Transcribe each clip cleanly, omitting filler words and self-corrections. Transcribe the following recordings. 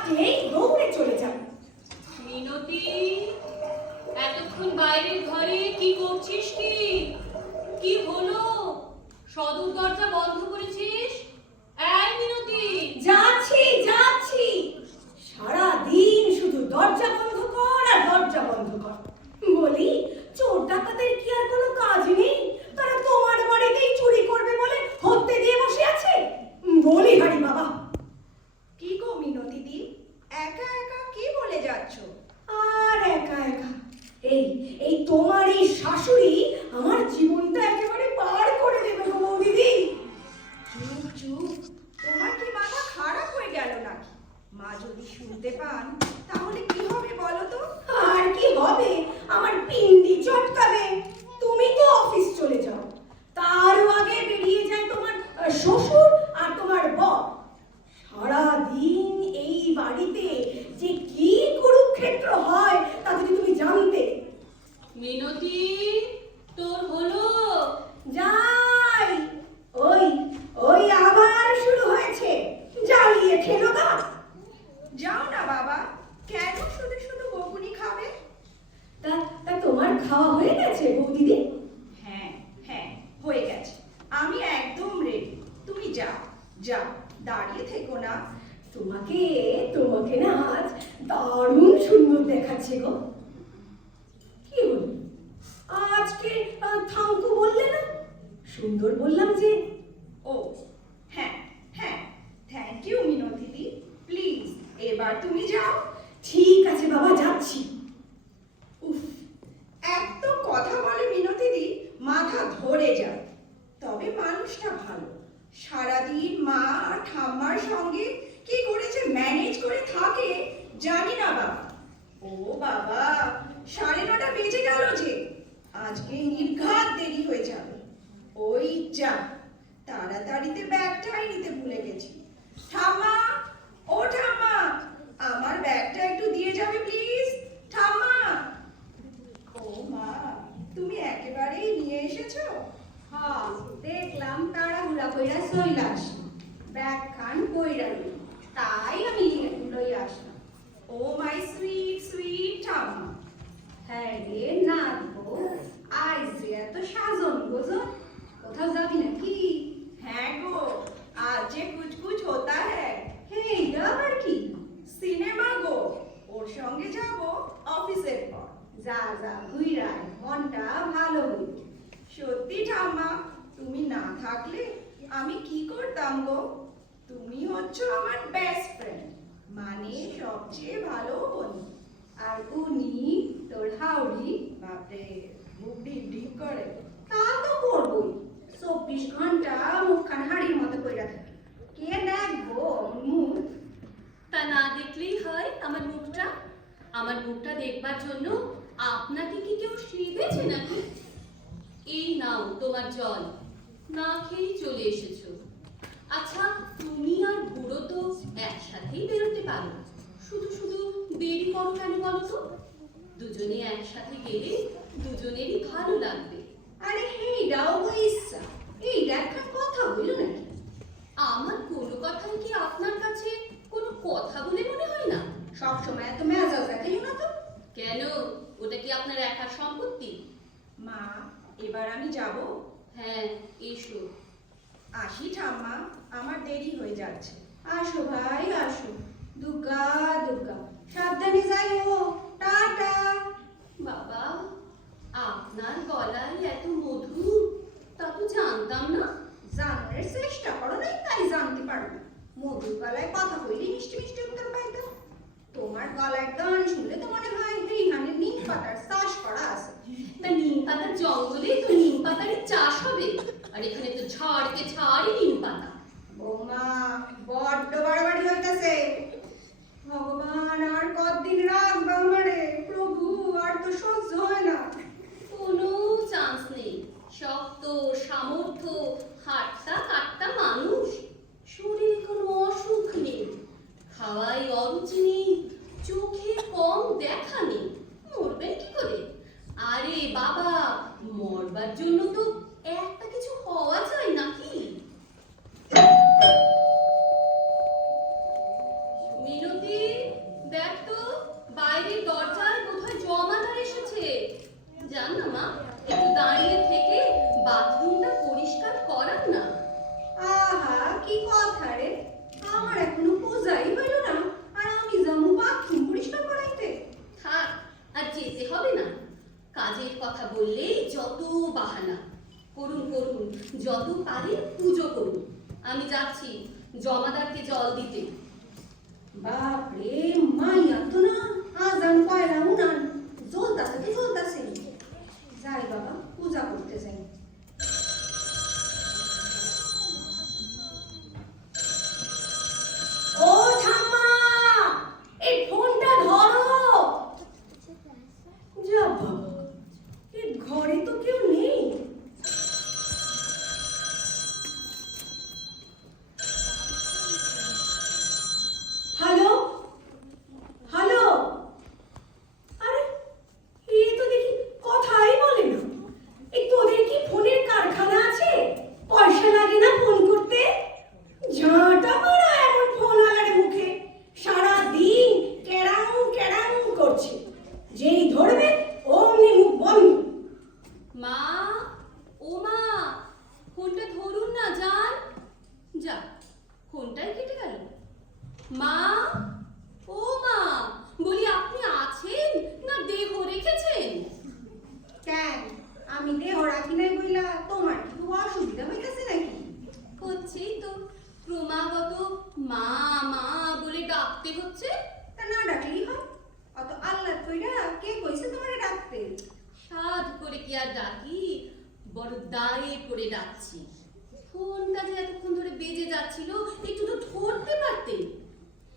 ডাকলেই দৌড়ে চলে যাবে। মিনতি, এতক্ষণ বাইরের ঘরে কি করছিস? কি হলো? সদর দরজা বন্ধ করেছিস? এই মিনতি! যাচ্ছি যাচ্ছি, সারাদিন শুধু দরজা বন্ধ কর আর দরজা বন্ধ কর। বলি, চোর ডাকাতের কি আর কোনো কাজ নেই? তারা তোমার বাড়িতেই চুরি করবে বলে হত্যে দিয়ে বসে আছে? বলি হারি বাবা। কি গো মিনতিদি, একা একা কি বলে যাচ্ছ? আর একা একা এই এই তোমার এই শাশুড়ি আমার জীবনটা একেবারে পার করে দেবে গো বৌদিদি। চুপ চুপ, তোমার কি মাথা খারাপ হয়ে গেল নাকি? মা যদি শুনতে পান তাহলে কি হবে বলো তো? আর কি হবে, আমার পিন্ডি চটকাবে। তুমি তো অফিস চলে যাও, তারও আগে বেরিয়ে যায় তোমার শ্বশুর আর তোমার বর। সারাদিন এই বাড়িতে যে কি কুরুক্ষেত্র হয় তা যদি তুমি জানতে। মিনতি, তোর হলো? যাই, ওই ওই আবার শুরু হয়েছে, জ্বালিয়ে খেলো গা। যাও না বাবা, কেন শুধু শুধু বকুনি খাবে? তা তা তোমার খাওয়া হয়ে গেছে বৌদিদি? হ্যাঁ হ্যাঁ, হয়ে গেছে। আমি একদম রেডি। তুমি যাও যাও, দাঁড়িয়ে থেকো না। তোমাকে তোমাকে না আজ দারুণ সুন্দর দেখাচ্ছে গো। কি হলো, আজকে থাঙ্কু বললে না? সুন্দর বললাম যে। ও হ্যাঁ হ্যাঁ, থ্যাংক ইউ মিনতিদি। প্লিজ এবার তুমি যাও। ঠিক আছে বাবা, যাচ্ছি। উফ, এত কথা বলে মিনতিদি, মাথা ধরে যায়। তবে মানুষটা ভালো, সারাদিন মা আর ঠাম্মার সঙ্গে কি করেছে ম্যানেজ করে থাকে জানি না বাবা। ও বাবা, 9:30 বেজে গেল যে, আজকে নির্ঘাত দেরি হয়ে যাবে। ওই যা, তাড়াতাড়িতে ব্যাগটাই নিতে ভুলে গেছি। ঠাম্মা, ও ঠাম্মা, আমার ব্যাগটা একটু দিয়ে যাবে প্লিজ। ঠাম্মা! ও মা, তুমি একেবারেই নিয়ে এসেছো? হ্যাঁ, দেখলাম তাড়াহুড়া কইরা চইলা আসি, ব্যাগ খান কইরা লই, তাই আমি লই আসলাম। ও মাই সুইট সুইট ঠাম্মা। হ্যাঁ রে নাচবো, আজ যে এত সাজন গোজন, কোথাও যাবি নাকি? হ্যাঁ গো, আজ যে কুছ কুছ হোতা হ্যায়। এইটা আবার কি? সিনেমা গো, ওর সঙ্গে যাব অফিসের পর। যা যা ঘুইরায়, মনটা ভালো হইব। সত্যি ঠাম্মা, তুমি না থাকলে আমি কি করতাম গো? তুমি হচ্ছ আমার বেস্ট ফ্রেন্ড, মানে সবচেয়ে ভালো বন্ধু। আর উনি তোর হাউড়ি? বাপরে, মুখ ডিপ ডিপ করে। তা তো করবই, 24 ঘন্টা মুখখান হাড়ির মতো কইরা থাকে। কে দেখবো মুখ? তা না দেখলেই হয় আমার মুখটা? আমার মুখটা দেখবার জন্য আপনাকে কি কেউ শিখেছে নাকি? এই নাও তোমার জল, না খেয়েই চলে এসেছো। আচ্ছা, তুমি আর বুড়ো তো একসাথেই বেরোতে পারো, শুধু শুধু দেরি করো কেন বলো তো? দুজনে একসাথে গেলে দুজনেরই ভালো লাগবে। আরে এইটাও ইচ্ছা, এইটা একটা কথা বললো নাকি? আমার কোনো কথাই কি আপনার কাছে কোনো কথা বলে মনে হয় না? সবসময় এত মেজাজ রাখিল না তো। কেন, ওটা কি আপনার একার সম্পত্তি? মা, এবার আমি যাব। হ্যাঁ, এসো। আসি ঠাম্মা, আমার দেরি হয়ে যাচ্ছে। আসো ভাই আসো, দুর্গা দুর্গা, সাবধানে যাইও, টাটা। বাবা, আপনার গলায় এত মধু, তা তো জানতাম না। জানার চেষ্টা করো নাই, তাই জানতে পারো না। মধুর গলায় কথা কইলে মিষ্টি মিষ্টি উত্তর পাইতো। তোমার গলায় গান শুনলে তো মনে হয় এইখানে নিম পাতার চাষ করা আছে। তা নিম পাতার জঙ্গলে তো নিম পাতারই চাষ হবে, আর এখানে তো ঝাড়কে ঝাড়ই নিম পাতা। বৌমা, বড্ড বাড়াবাড়ি হইতাছে। ভগবান আর কতদিন রাখবে আমারে? প্রভু, আর তো সহ্য হয় না। কোনো চান্স নেই, শক্ত সামর্থ্য হাট্টা কাট্টা মানুষ, শরীরে কোনো অসুখ নেই, খাওয়াই অরুচি নেই, চোখে কম দেখা নেই, মরবেন কি করে? আরে বাবা, মরবার জন্য তো একটা কিছু হওয়া যায় নাকি? মিনতি, যান না মা, একটু দাঁড়িয়ে থেকে বাথরুমটা পরিষ্কার করান না। আহা কি কথা রে, আমার এখনো পূজাই হইল না আর আমি যাবো বাথরুম পরিষ্কার করাইতে? থাক, আর যেতে হবে না। কাজের কথা বললেই যত বাহানা। করুন করুন, যত পারেন পুজো করুন। আমি যাচ্ছি জমাদারকে জল দিতে। বাপরে, মাইয়া তো না আজান পয়লা উনান জ্বলতাছে তো জ্বলতাছে। যাই বাবা, পূজা করতে যাই। ও ঠাম্মা, এই ফোনটা ধরো। যা বাবা, এই ঘরে তো কেউ নেই। হ্যালো হ্যালো, আরে এ তো দেখি কথাই বলে না। এই তোদের কি ফোনের কারখানা আছে? পয়সা লাগে না ফোন করতে? ঝাঁটা মারা এমন ফোন আলারে মুখে সারা দিন কেরাং কেরাং করছে, যেই ধরবে অমনি মুখ বন্ধ। মা, ও মা, ফোনটা ধরুন না যান। যা, ফোনটাই কেটে গেল। মা, ও মা, বলি আপনি আছেন না দেহ রেখেছেন? কেন, আমি দেহ রাখি নাই বইলা তোমার কি খুব অসুবিধা হইতেছে নাকি? হচ্ছেই তো, ক্রমাগত মা মা বলে ডাকতে হচ্ছে। তা না ডাকলেই হয়। অত আল্লাহ কইরা কে কইছে তোমারে ডাকতে? সাধ করে কি আর ডাকি, বড় দায়ে করে ডাকছি। ফোনটা যে এতক্ষণ ধরে বেজে যাচ্ছিল, একটু তো ধরতে পারতেন।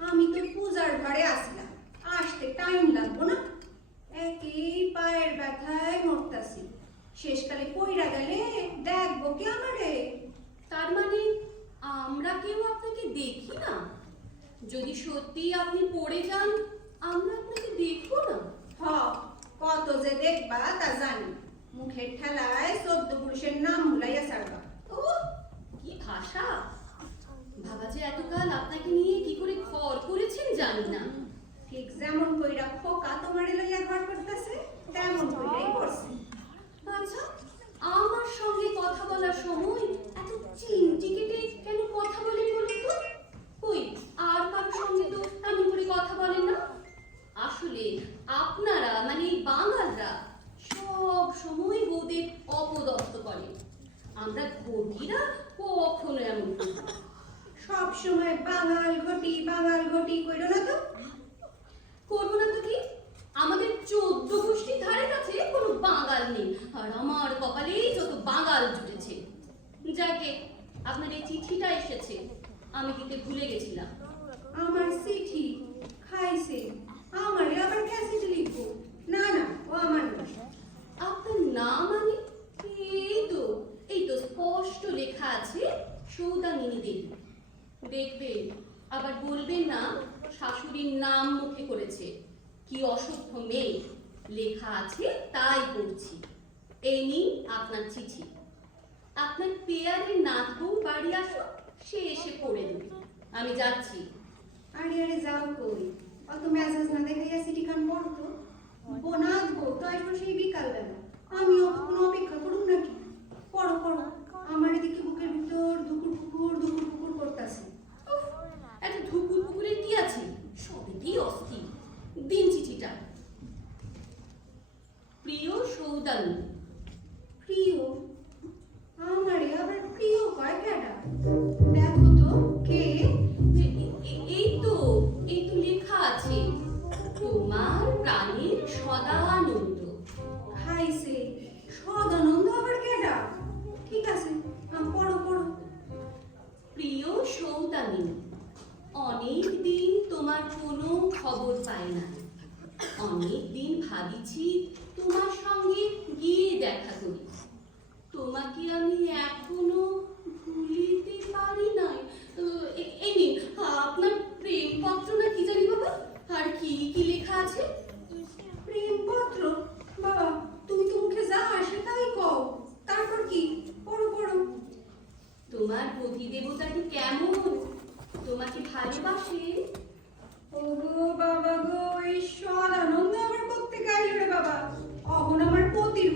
আমি তো পূজার ঘরে আসলাম, আসতে টাইম লাগবো না? একই পায়ের ব্যথায় মরতাছি, শেষকালে পইরা গেলে দেখবো কে আমারে? তার মানে আমরা কেউ আপনাকে দেখি না? যদি সত্যি আপনি পড়ে যান, আমরা আপনাকে দেখবো না? হ, কত যে দেখবা তা জানি। মুখের ঠেলায় 14 পুরুষের নাম ভুলাইয়া ছাড়বা। ও কি ভাষা! বাবা যে এতকাল আপনাকে নিয়ে কি করে ঘর করেছেন জানি না। ঠিক যেমন কইরা খোকা তোমারে লইয়া ঘর করতেছে, তেমন কইরাই করছে। আচ্ছা, আমার সঙ্গে কথা বলার সময় এত চিমটি কেটে কেন কথা বলেন বলুন তো? কই, আর কারোর সঙ্গে তো এমন করে কথা বলেন না। আসলে আপনারা মানে এই বাঙালরা সব সময় বউদের অপদস্থ করে। আমরা ঘটিরা কখনো এমন করি না। সব সময় বাঙাল ঘটি কইরো না তো। করবো না তো কি? আমাদের 14 গোষ্ঠীর ধারে কাছে কোনো বাঙাল নেই, আর আমার কপালেই যত বাঙাল জুটেছে। যাকে আপনার এই চিঠিটা এসেছে, আমি দিতে ভুলে গেছিলাম। আমার চিঠি খাইছে, আমারে আবার ক্যাসেটে লিখবো? না না, ও আমার না। আপনার নাম মানে এই তো স্পষ্ট লেখা আছে সৌদামিনী দেবী। দেখবেন, আবার বলবেন না শাশুড়ির নাম মুখে করেছে। কি অসভ্য মেয়ে! লেখা আছে তাই পড়ছি। এই নিন আপনার চিঠি। আপনার পেয়ারের নাত বউ বাড়ি আসো, সে এসে পড়ে দেবে। আমি যাচ্ছি। আরে আরে যাও কই, অত মেজাজ না দেখাইয়া চিঠিখান পড়তো। বোনাথ বউ তো আসবো সেই বিকালবেলা, আমি অতক্ষণ অপেক্ষা করুন নাকি? পড়ো পড়ো, আমার এদিকে বুকের ভিতর ধুকুর পুকুর করতেছে। উফ, এত ধুকুর পুকুরের কি আছে? সবেতেই অস্থির। দিন চিঠিটা। প্রিয় সৌদামিনী। প্রিয়? আমারে আবার প্রিয় কয় কেডা? দেখো তো কে? এই তো লেখা আছে, তোমার প্রাণের সদানন্দ। খাইছে, সদানন্দ আবার কেডা? ঠিক আছে, পড়ো পড়ো। প্রিয় সৌদামিনী, অনেক দিন তোমার কোনো খবর পাই না। অনেক দিন ভাবিছি তোমার সঙ্গে গিয়ে দেখা করি। তোমাকে আমি এখনো ভুলিতে পারি নাই। এই নিন আপনার প্রেমপত্র না কি জানি বাবা, আর কি কি লেখা আছে? প্রেমপত্র? বাবা, তুমি তো মুখে যা আসে তাই কও, তারপর কি? পড়ো পড়ো। তোমার পতি দেবতাটি কেমন? তোমাকে ভালোবাসেন? ওগো বাবা গো, এই সদানন্দ আবার করতে গেল রে বাবা। অহন আমার পতির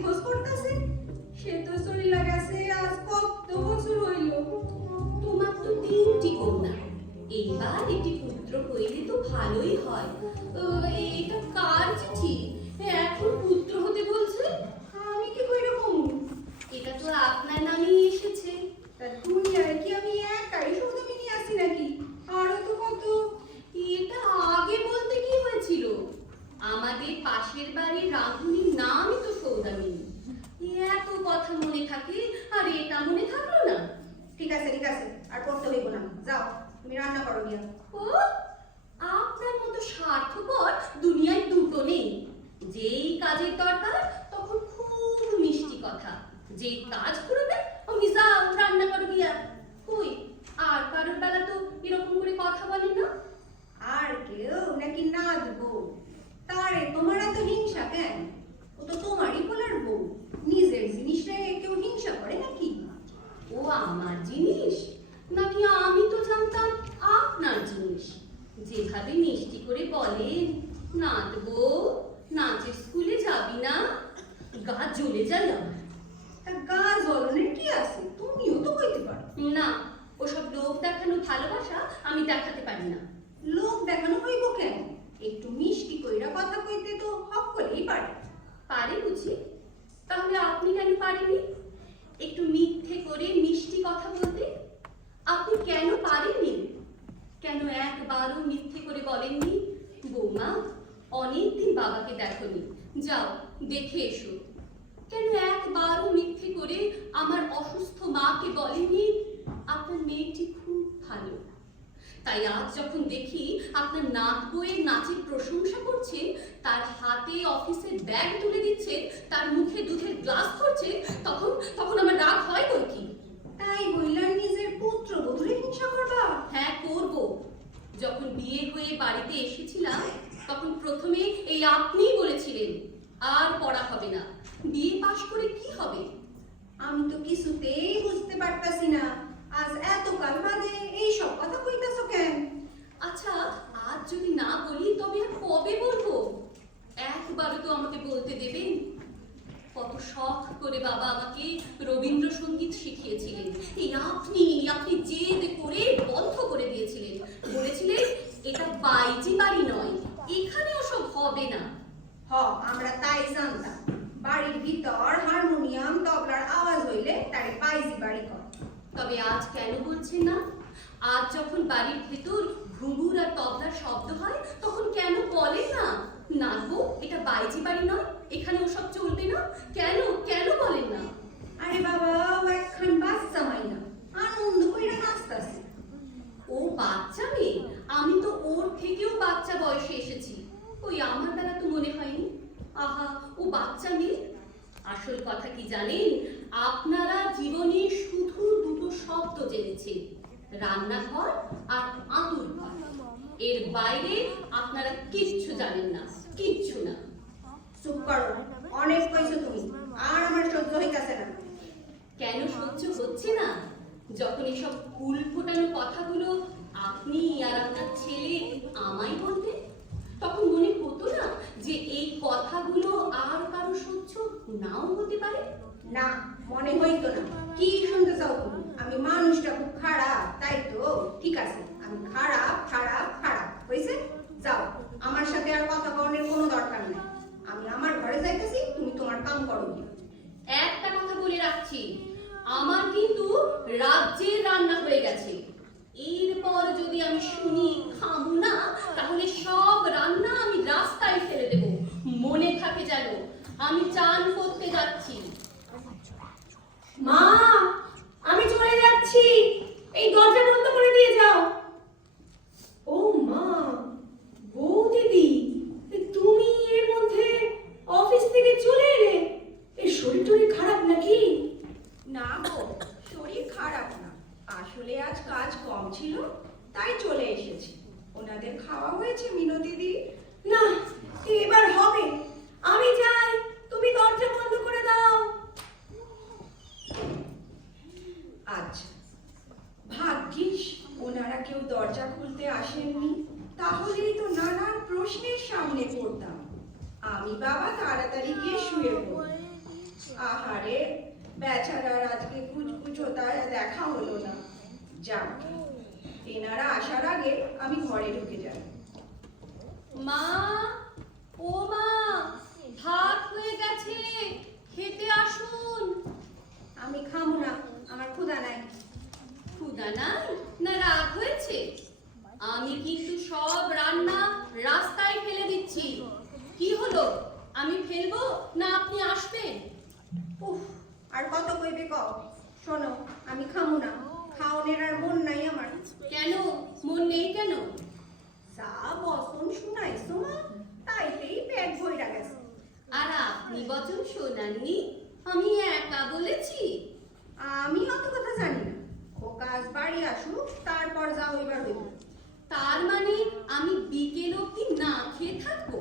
ভালোই হয়। এটা কার চিঠি? এখন পুত্র হতে বলছে। আমি কি কইরা কমু? এটা তো আপনার নামেই এসেছে। তা দুনিয়ায় কি আমি একাই সৌদামি নিয়ে আসি নাকি? আরো তো কত। এটা আগে বলতে কি হয়েছিল? আমাদের পাশের বাড়ির রাঁধুনির নামই তো সৌদামিনী। এত কথা মনে থাকে আর এটা মনে থাকলো না? ঠিক আছে আর পড়তে হইব না, যাও তুমি রান্না করো গিয়া। ও, আপনার মতো স্বার্থপর দুনিয়ায় দুটো নেই। যেই কাজের দরকার তখন খুব মিষ্টি কথা, যেই কাজ করবে অমনি যাও রান্না করো গিয়া। কই, আর কারোর বেলা তো এরকম করে কথা বলেন না। আর কেউ নাকি নাদ বউ? তারে তোমার এত হিংসা কেন? ও তো তোমারই বলার বউ, নিজের জিনিসটা কেউ হিংসা করে নাকি? ও আমার জিনিস নাকি? আমি তো জানতাম আপনার জিনিস। যেভাবে মিষ্টি করে বলেন, নাচবো, নাচের স্কুলে যাবি না, গা জ্বলে যায় আমার। তা গা জ্বলনের কি আছে? তুমিও তো কইতে পারো। না, ওসব লোক দেখানো ভালোবাসা আমি দেখাতে পারি না। লোক দেখানো হইব কেন? একটু মিষ্টি কইরা কথা কইতে তো হক করেই পারে। পারি বুঝি? তাহলে আপনি কেন পারেননি একটু মিথ্যে করে মিষ্টি কথা বলতে? আপনি কেন পারেননি? কেন একবারও মিথ্যে করে বলেননি, বৌমা অনেকদিন বাবাকে দেখোনি, যাও দেখে এসো? কেন একবারও মিথ্যে করে আমার অসুস্থ মাকে বলেননি, আপনার মেয়েটি খুব ভালো? তাই আজ যখন দেখি আপনার নাত বউয়ের নাচের প্রশংসা করছেন, তার হাতে অফিসের ব্যাগ তুলে দিচ্ছেন, তার মুখে দুধের গ্লাস ধরছেন, তখন আমার রাগ হয় বই কি? তাই বললাম নিজের পুত্র বধূরে হিংসা করবা? হ্যাঁ, করব। যখন বিয়ে হয়ে বাড়িতে এসেছিলাম তখন প্রথমে এই আপনিই বলেছিলেন আর পড়া হবে না, বিয়ে পাশ করে কি হবে? আমি তো কিছুতেই বুঝতে পারতাছি না, আজ এতকাল বাদে এই সব কথা কইতাছো কেন? আচ্ছা, আজ যদি না বলি তবে আর কবে বলবো? একবারও তো আমাকে বলতে দেবেন। কত শখ করে বাবা আমাকে রবীন্দ্রসঙ্গীত শিখিয়েছিলেন, এই আপনি জেদ করে বন্ধ করে দিয়েছিলেন। বলেছিলেন এটা বাইজি বাড়ি নয়, এখানে ওসব হবে না। আমরা তাই জানতাম, বাড়ির ভিতর হারমোনিয়াম তবলার আওয়াজ হইলে তারে বাইজি বাড়ি কর। তবে আজ কেন বলছেন না? আজ যখন বাড়ির ভেতর ঘুঙুর আর তবলার শব্দ হয় তখন কেন বলেন না, নাচবো, এটা বাইজি বাড়ি নয়, এখানে ওসব চলবে না? কেন বলেন না? আরে বাবা, ও একখান বাচ্চা মাইয়া, আনন্দ কইরা নাচতাছে। ও বাচ্চা মেয়ে? আমি তো ওর থেকেও বাচ্চা বয়সে এসেছি। ওই আমার বেলা তো মনে হয়নি। আহা, ও বাচ্চা মেয়ে। আসল কথা কি জানেন? আপনারা জীবনে শুধু দুটো শব্দ জেনেছেন, রান্নাঘর আর আঁতুর ঘর। এর বাইরে আপনারা কিচ্ছু জানেন না, কিচ্ছু না। চুপ করো, অনেক কইছো তুমি, আর আমার সহ্য হইতাছে না। কেন সহ্য হচ্ছে না? যখন এসব ফুল ফোটানো কথাগুলো আপনি আর আপনার ছেলে আমায় বলতেন, তখন মনে হতো না যে এই কথাগুলো আর কারো সহ্য নাও হতে পারে? না, মনে হইতো না। কি শুনতে চাও তুমি? আমি মানুষটা খুব খারাপ, তাই তো? ঠিক আছে, আমি খারাপ হইছে? যাও, আমার সাথে আর কথা বলার কোনো দরকার নেই। আমি আমার ঘরে যাইতেছি, তুমি তোমার কাম করো গিয়া। একটা কথা বলে রাখছি, আমার কিন্তু রাজ্যের রান্না হয়ে গেছে। এরপর যদি আমি শুনি খাবো না, তাহলে সব রান্না আমি রাস্তায় ফেলে দেব। মনে থাকে যেন, আমি চান করতে যাচ্ছি। মা, আমি চলে যাচ্ছি, এই দরজা বন্ধ করে দিয়ে যাও। ও মা, বউ দিদি, তুমি এর মধ্যে অফিস থেকে চলে এলে? এই শরীর টরীর খারাপ নাকি? না গো, শরীর খারাপ না, আসলে আজ কাজ কম ছিল তাই চলে এসেছি। ওনাদের খাওয়া হয়েছে মিনতিদি? না, এবার হবে। আমি যাই, তুমি দরজা বন্ধ করে দাও। আচ্ছা, ভাগ্যিস ওনারা কেউ দরজা খুলতে আসেননি, তাহলেই তো নানান প্রশ্নের সামনে পড়তাম। আমি বাবা তাড়াতাড়ি গিয়ে শুয়ে পড়ি। আহারে, বেচারার আজকে কুচকুচোতায় দেখা হলো না। যাক, এনারা আসার আগে আমি ঘরে ঢুকে যাই। মা, ও মা, ভাত হয়ে গেছে, খেতে আসুন। আমি খাবো না, আমার ক্ষুধা নাই। ক্ষুধা নাই না রাগ হয়েছে? আমি কিন্তু সব রান্না রাস্তায় ফেলে দিচ্ছি। কি হলো, আমি ফেলবো না আপনি আসবেন? উফ, আর কত কইবে কও। শোনো, আমি খাবো না, খাওনের আর মন নাই আমার। কেন মন নেই কেন? যা বচন শুনাইছো মা, তাইতেই পেট ভইরা গেছে। আর আপনি বচন শোনাননি, আমি একা বলেছি। আমি অত কথা জানি না, খোকা আজ বাড়ি আসুক, তারপর যা হইবার হইব। তার মানে আমি বিকেল অবধি না খেয়ে থাকবো?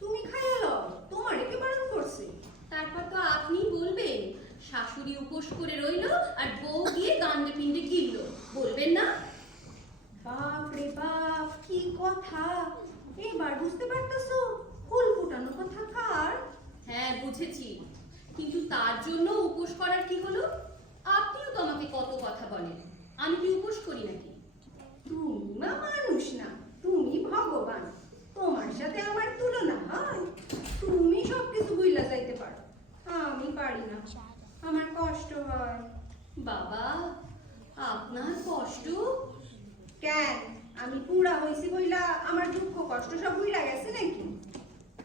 তুমি খাইয়া লও, তোমার একে বারণ করছে। তারপর তো আপনি বলবেন শাশুড়ি উপোস করে রইলো আর বউ গিয়ে গান্ডে পিণ্ডে গিলল, বলবেন না? বাপ রে বাপ, কি কথা! এবার বুঝতে পারতেছো ফুল ফুটানো কথা কার? হ্যাঁ বুঝেছি, কিন্তু তার জন্য উপোস করার কি হলো? আপনিও তো আমাকে কত কথা বলেন, আমি কি উপোস করি নাকি? তুমি মা মানুষ না, তুমি ভগবান। তোমার সাথে আমার তুলনা হয়? তুমি সবকিছু ভুইলা যাইতে পারো, আমি পারি না, আমার কষ্ট হয়। বাবা, আপনার কষ্ট? কেন, আমি পুরা হইছি বইলা আমার দুঃখ কষ্ট সব ভুইলা গেছে নাকি?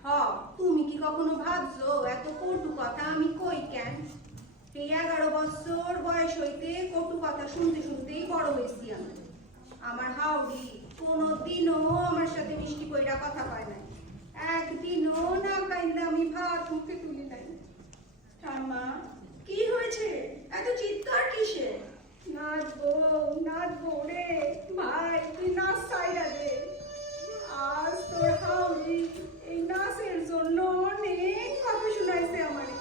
হ, তুমি কি কখনো ভাবছো এত কটু কথা আমি কই কেন? এই 11 বছর বয়স হইতে কটু কথা শুনতে শুনতেই বড় হয়েছি আমি। আমার হাউডি কোনোদিনও আমার সাথে মিষ্টি কইরা কথা কয় নাই, একদিনও না কাইন্দা আমি ভাত মুখে তুলি নাই। ঠাম্মা, কি হয়েছে? এত চিৎকার কিসে? নাচবো নাচবো রে ভাই, তুই নাচ সাইরা দে। আজ তোর হাউডি এই নাচের জন্য অনেক কথা শুনাইছে আমারে।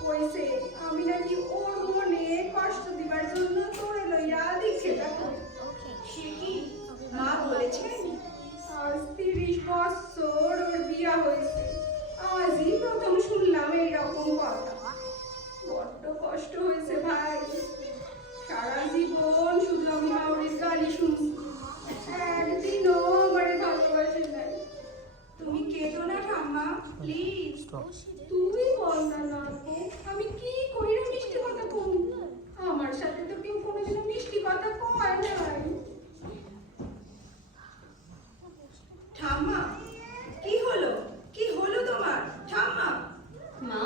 কইছে আমি নাকি ওর মনে কষ্ট দিবার জন্য তোরে লইয়া দিচ্ছে দেখো। সে কি মা বলেছেন? আজ 30 বছর ওর বিয়া হয়েছে, আজই প্রথম শুনলাম এইরকম কথা। বড্ড কষ্ট হয়েছে ভাই, সারা জীবন শুধু আমি হাওড়ির গালি শুনছি, একদিনও আমারে ভালোবাসে নাই। তুমি কেঁদো না ঠাম্মা, প্লিজ। তুই বল না নাকো, আমি কি কইরা মিষ্টি কথা কই? আমার সাথে তো কেউ কোনোদিনও মিষ্টি কথা কয় নাই। ঠাম্মা, কি হলো? কি হলো তোমার ঠাম্মা? মা,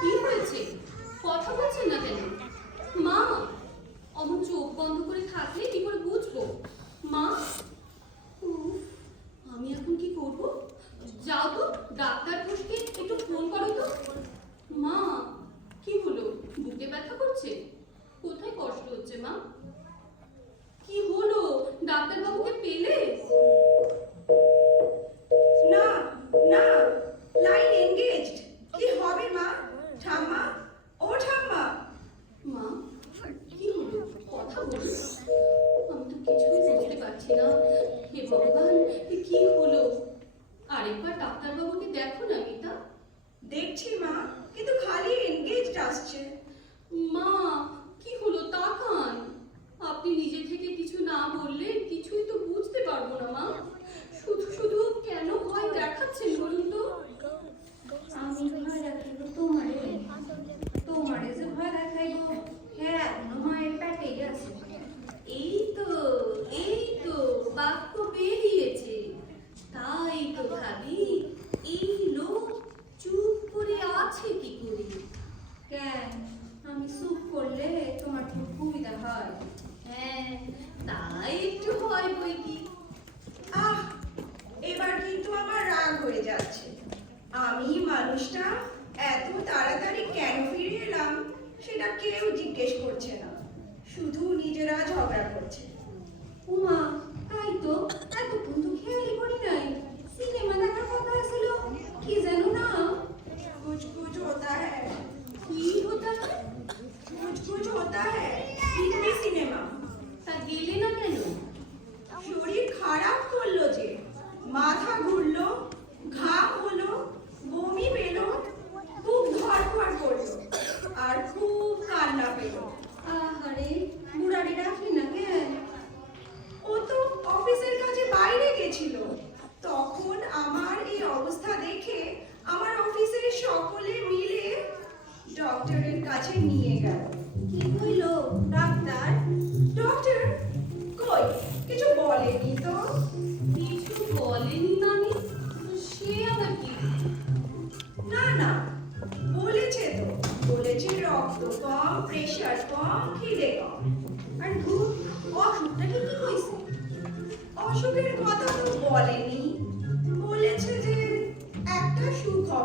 কি হয়েছে? কথা বলছেন না কেন? মা, অমন চোখ বন্ধ করে থাকলে কি করে বুঝবো? মা, উফ, আমি এখন কি করব? যাও তো ডাক্তার ঘোষকে একটু ফোন করো তো। মা, কি হলো? বুকে ব্যথা করছে? কোথায় কষ্ট হচ্ছে মা? কি হলো? ডাক্তার বাবুকে পেলে? না না, লাইন এনগেজড। কি হবে মা? ঠাম্মা, ও ঠাম্মা। মা, কি হলো? কথা বলো। আমি তো কিছুই বুঝতে পারছি না। হে ভগবান, এ কি হলো? আরেকবার ডাক্তারবাবুকে দেখো না মিতা। দেখছি মা, কিন্তু খালি এনগেজড আসছে। মা, কি হলো তাকান। আপনি নিজে থেকে কিছু না বললে কিছুই তো বুঝতে পারবো না মা। শুধু শুধু কেন ভয় দেখাচ্ছেন বলুন তো? আমি ভয় রাখিব তোমারে, তোমারে যে ভয় দেখাইব হ্যাঁ এখনো মায়ের পেটেই আছে। এই তো বাক্য বেরিয়েছে। তাই তো ভাবি, এই লোক চুপ করে আছে কি করে? কেন, আমি চুপ করলে তোমার খুব সুবিধা হয়? হ্যাঁ, তাই একটু হয় বই কি। আহ, এবার কিন্তু আমার রাগ হয়ে যাচ্ছে। আমি মানুষটা এত তাড়াতাড়ি কেন ফিরে এলাম সেটা কেউ জিজ্ঞেস করছে না, শুধু নিজেরা ঝগড়া করছে। উমা, তাই তো, এতক্ষণ তো খেয়ালই করি নাই। সিনেমা দেখার কথা ছিল, কি জানো না? कुछ कुछ होता है। কি হতা হয়? कुछ होता है, হিন্দি সিনেমা। তা গেলে না কেন? শরীর খারাপ করলো যে, মাথা ঘুরলো, ঘাম হলো, বমি পেলো, খুব ধরফর করলো আর খুব কান্না পেলো। আহারে, বুড়ারে ডাকলি না কেন? ও তো অফিসের কাজে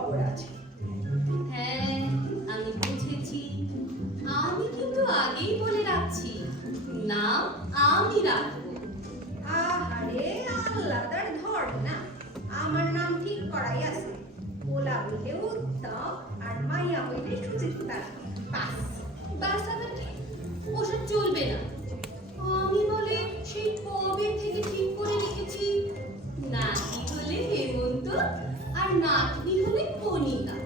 খবর আছে। হ্যাঁ, আমি বুঝেছি। আমি কিন্তু আগেই বলে রাখছি, নাম আমি রাখবো। আহারে আল্লাহর ধর না, আমার নাম ঠিক করাই আছে। পোলা হইলে উত্তম আর মাইয়া হইলে সুচিত্রা। বাস। বাস আবার কি? ওসব চলবে না। আমি বলে সেই কবে থেকে ঠিক করে রেখেছি, নাতি হলে হেমন্ত আর নাতনি হলে কণিকা।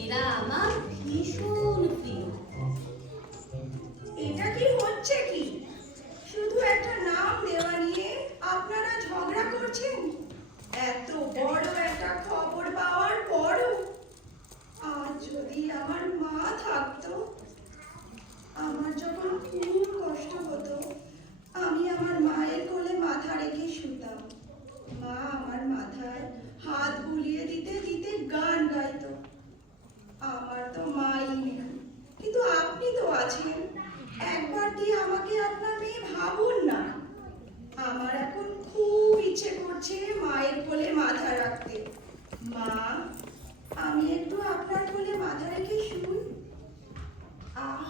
এরা আমার ভীষণ প্রিয়। এটা কি হচ্ছে কি? শুধু একটা নাম দেওয়া নিয়ে আপনারা ঝগড়া করছেন? এত বড় একটা খবর পাওয়ার পরও আজ যদি আমার মা থাকতো, আমার যখন খুব কষ্ট হতো, আমি আমার মায়ের কোলে মাথা রেখে শুতাম। মা আমার মাথায় হাত বুলিয়ে দিতে দিতে গান গাইতো। আমার তো মাই নেই, কিন্তু আপনি তো আছেন। একবার কি আমাকে আপনার মেয়ে ভাবুন না। আমার এখন খুব ইচ্ছে করছে মায়ের কোলে মাথা রাখতে। মা, আমি একটু আপনার কোলে মাথা রেখে শুই। আহ,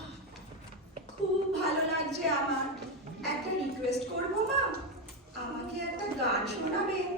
খুব ভালো লাগছে আমার। একটা রিকোয়েস্ট করবো মা, আমাকে একটা গান শোনাবেন?